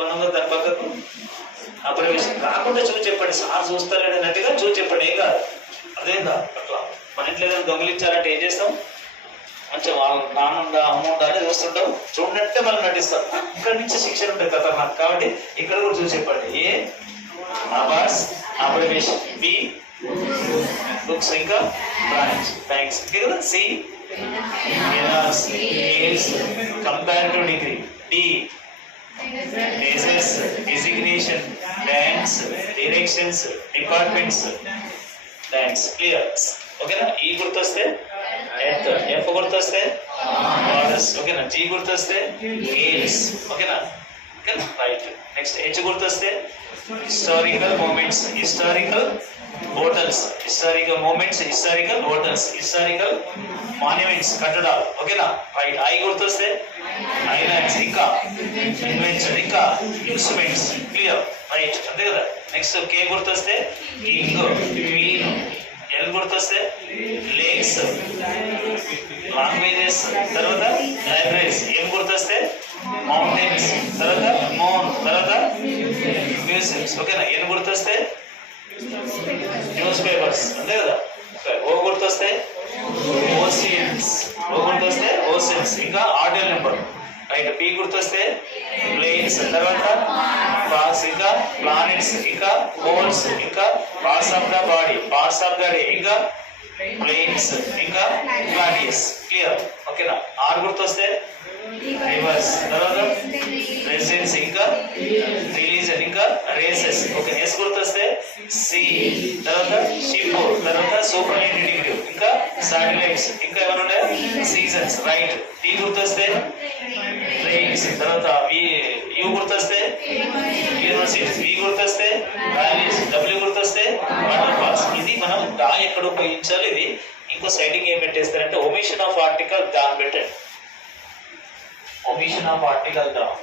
ఏమన్నా ఉందో దాని పక్కకు అబ్రివేషన్ రాకుండా చూసి చెప్పండి. సార్ చూస్తారని అన్నట్టుగా చూసి చెప్పండి, ఏం కాదు. అదేందా అట్లా మన ఇంట్లో ఏదైనా దొంగిలించాలంటే ఏం చేస్తాం? మంచిగా వాళ్ళ నాన్నుందా అమ్ముందా అని చూస్తుంటాం, చూడంటే మనం నటిస్తాం. ఇక్కడి నుంచి శిక్షణ ఉంటుంది కదా నాకు. కాబట్టి ఇక్కడ కూడా చూసి చెప్పండి. ఏ అబార్స్ అబ్రివేషన్, బి బుక్స్, ఇంకా బ్రాంచ్ థ్యాంక్స్ కదా. C comparative degree, D places designation, thanks directions departments thanks clear ఓకేనా. ఈ గుర్తొస్తే ఎర్త్, ఎఫ్ గుర్తొస్తే బార్డర్స్ ఓకేనా, జీ గుర్తొస్తే గేమ్స్ ఓకేనా రైట్. నెక్స్ట్ హెచ్ గుర్తొస్తే historical moments, historical hotels, historical moments, historical hotels, historical monuments కట్టడాలు ఓకేనా రైట్. ఐ గుర్తొస్తే ఐలాండ్స్, ఇంకా ఇన్వెన్షన్, ఇంకా ఇన్స్ట్రుమెంట్స్ క్లియర్ రైట్ అంతే కదా. నెక్స్ట్ కే గుర్తొస్తే కింగ్ క్వీన్, ఎల్ గుర్తొస్తే లేక్స్ లాంగ్వేజెస్, తర్వాత లైబ్రరీస్, ఏం గుర్తొస్తే మౌంటైన్స్, తర్వాత మూన్, తర్వాత మ్యూజియంస్ ఓకేనా. ఎన్ గుర్తొస్తే న్యూస్ పేపర్స్ అంతే కదా. ఓ గుర్తొస్తే ఓషియన్స్, ఓ గుర్తొస్తే ఓషియన్స్, ఇంకా ఆడియో నెంబర్ రైట్. పి గుర్తొస్తే ప్లేన్స్, తర్వాత పార్ట్స్, ఇంకా ప్లానెట్స్, ఇంకా పోల్స్, ఇంకా parts of the body, parts of the day, ఇంకా ప్లేన్స్, ఇంకా ప్లానియస్ క్లియర్ ఓకేనా. ఆర్ గుర్తొస్తే రివర్స్, తర్వాత రెసిడెన్స్, ఇంకా రిలీజన్, ఇంకా రేసెస్ ఓకే. ఎస్ గుర్తొస్తే సి, తర్వాత షిప్, తర్వాత సూపర్లేటివ్ డిగ్రీ, ఇంకా శాటిలైట్స్, ఇంకా ఎవరున్నాయి సీజన్స్ రైట్. టీ గుర్తొస్తే ట్రైన్స్, తర్వాత యూ గుర్తొస్తే యూనివర్సిటీస్, వి గుర్తొస్తే వ్యాలీస్, డబ్ల్యూ గుర్తొస్తే వాటర్ ఫాల్స్. ఇది మనం దా ఎక్కడ ఉపయోగించాలి. ఇది ఇంకో సైడింగ్ ఏం పెట్టేస్తారంటే ఒమిషన్ ఆఫ్ ఆర్టికల్ దా అని పెట్టండి. omission of article down,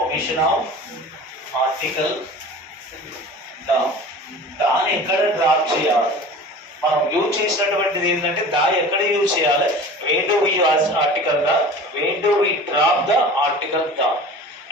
omission of article down. దాన్ని ఎక్కడ డ్రాప్ చేయాలి? మనం యూజ్ చేసినటువంటిది ఏంటంటే దా ఎక్కడ యూజ్ చేయాలి? where do we use article da, where do we drop the article da.